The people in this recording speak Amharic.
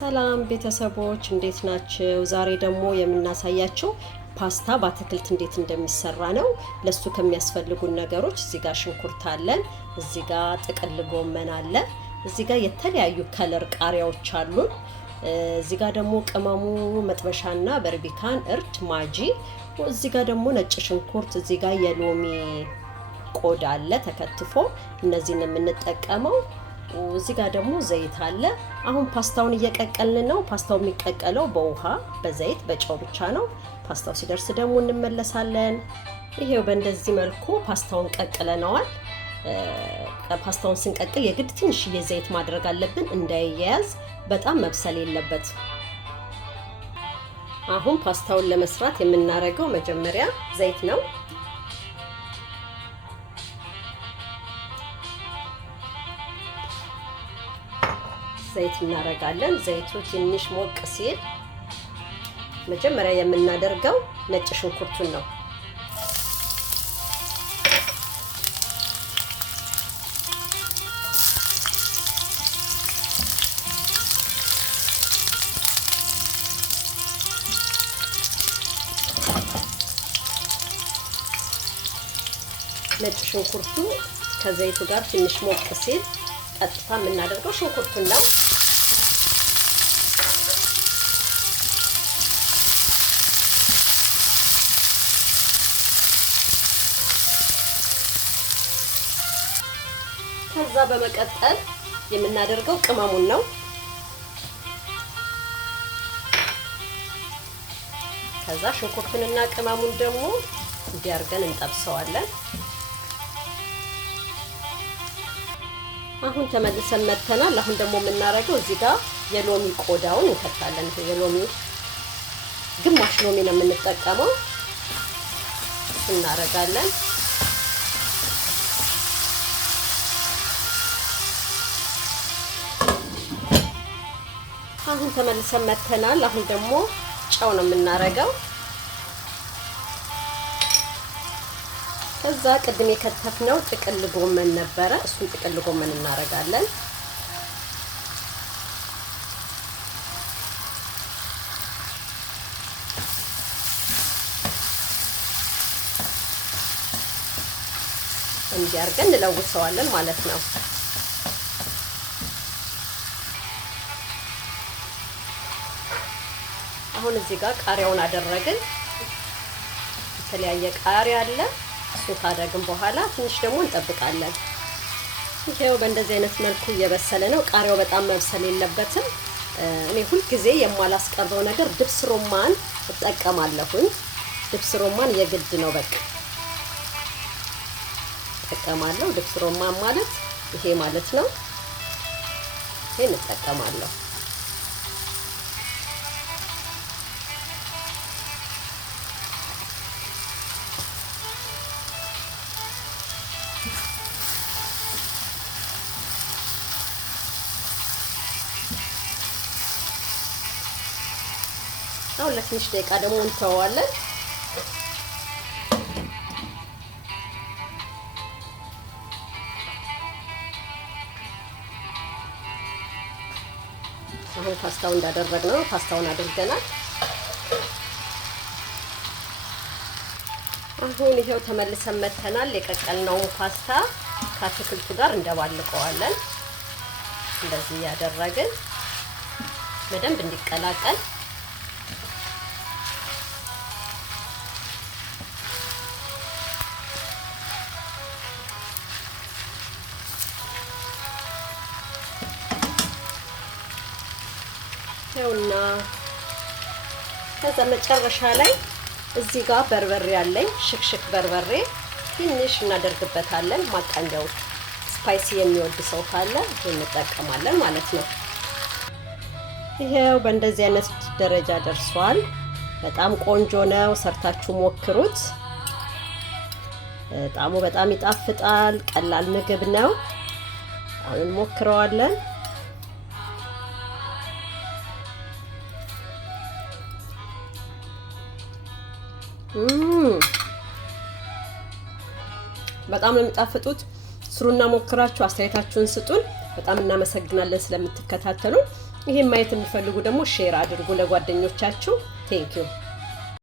ሰላም ቤተሰቦች እንዴት ናችሁ? ዛሬ ደግሞ የምናሳያችሁ ፓስታ በአትክልት እንዴት እንደሚሰራ ነው። ለሱ ከሚያስፈልጉን ነገሮች እዚህ ጋር ሽንኩርት አለን፣ እዚህ ጋር ጥቅል ጎመን አለ፣ እዚህ ጋር የተለያዩ ከለር ቃሪያዎች አሉን፣ እዚህ ጋር ደግሞ ቅመሙ መጥበሻና በርቢካን፣ እርድ፣ ማጂ፣ እዚህ ጋር ደግሞ ነጭ ሽንኩርት፣ እዚህ ጋር የሎሚ ቆዳ አለ ተከትፎ። እነዚህን የምንጠቀመው እዚህ ጋር ደግሞ ዘይት አለ። አሁን ፓስታውን እየቀቀልን ነው። ፓስታው የሚቀቀለው በውሃ በዘይት በጨው ብቻ ነው። ፓስታው ሲደርስ ደግሞ እንመለሳለን። ይሄው በእንደዚህ መልኩ ፓስታውን ቀቅለነዋል። ፓስታውን ስንቀቅል የግድ ትንሽዬ ዘይት ማድረግ አለብን እንዳይያያዝ፣ በጣም መብሰል የለበትም። አሁን ፓስታውን ለመስራት የምናደርገው መጀመሪያ ዘይት ነው። ዘይት እናደርጋለን። ዘይቱ ትንሽ ሞቅ ሲል መጀመሪያ የምናደርገው ነጭ ሽንኩርቱን ነው። ነጭ ሽንኩርቱ ከዘይቱ ጋር ትንሽ ሞቅ ሲል ቀጥታ የምናደርገው ሽንኩርቱን ነው። ከዛ በመቀጠል የምናደርገው ቅመሙን ነው። ከዛ ሽንኩርቱንና ቅመሙን ደግሞ እንዲያርገን እንጠብሰዋለን። አሁን ተመልሰን መተናል። አሁን ደግሞ የምናደርገው እዚህ ጋር የሎሚ ቆዳውን እንከታለን። የሎሚ ግማሽ ሎሚ ነው የምንጠቀመው። እናደርጋለን። አሁን ተመልሰን መተናል። አሁን ደግሞ ጨው ነው የምናደርገው። ከዛ ቅድም የከተፍነው ጥቅል ጎመን ነበረ፣ እሱን ጥቅል ጎመን እናደርጋለን። እንዲያርገን እንለውሰዋለን ማለት ነው። አሁን እዚህ ጋር ቃሪያውን አደረግን። የተለያየ ቃሪያ አለ። እሱ ካደረግን በኋላ ትንሽ ደግሞ እንጠብቃለን። ይሄው በእንደዚህ አይነት መልኩ እየበሰለ ነው። ቃሪያው በጣም መብሰል የለበትም። እኔ ሁልጊዜ የማላስቀረው ነገር ድብስ ሮማን እጠቀማለሁኝ። ድብስ ሮማን የግድ ነው፣ በቃ እጠቀማለሁ። ድብስ ሮማን ማለት ይሄ ማለት ነው። ይሄን እጠቀማለሁ። አሁን ለትንሽ ደቂቃ ደግሞ እንተዋለን። አሁን ፓስታው እንዳደረግነው ፓስታውን አድርገናል። አሁን ይሄው ተመልሰን መተናል። የቀቀልነውን ፓስታ ከአትክልቱ ጋር እንደባልቀዋለን። እንደዚህ ያደረግን በደንብ እንዲቀላቀል እና ከዛ መጨረሻ ላይ እዚህ ጋር በርበሬ አለኝ፣ ሽክሽክ በርበሬ ትንሽ እናደርግበታለን። ማቃንጃው ስፓይሲ የሚወድ ሰው ካለ እንጠቀማለን ማለት ነው። ይሄው በእንደዚህ አይነት ደረጃ ደርሷል። በጣም ቆንጆ ነው። ሰርታችሁ ሞክሩት። ጣዕሙ በጣም ይጣፍጣል። ቀላል ምግብ ነው። አሁን እንሞክረዋለን። በጣም ነው የሚጣፍጡት። ስሩና ሞክራችሁ አስተያየታችሁን ስጡን። በጣም እናመሰግናለን ስለምትከታተሉ። ይሄን ማየት የምትፈልጉ ደግሞ ሼር አድርጉ ለጓደኞቻችሁ። ቴንኪዩ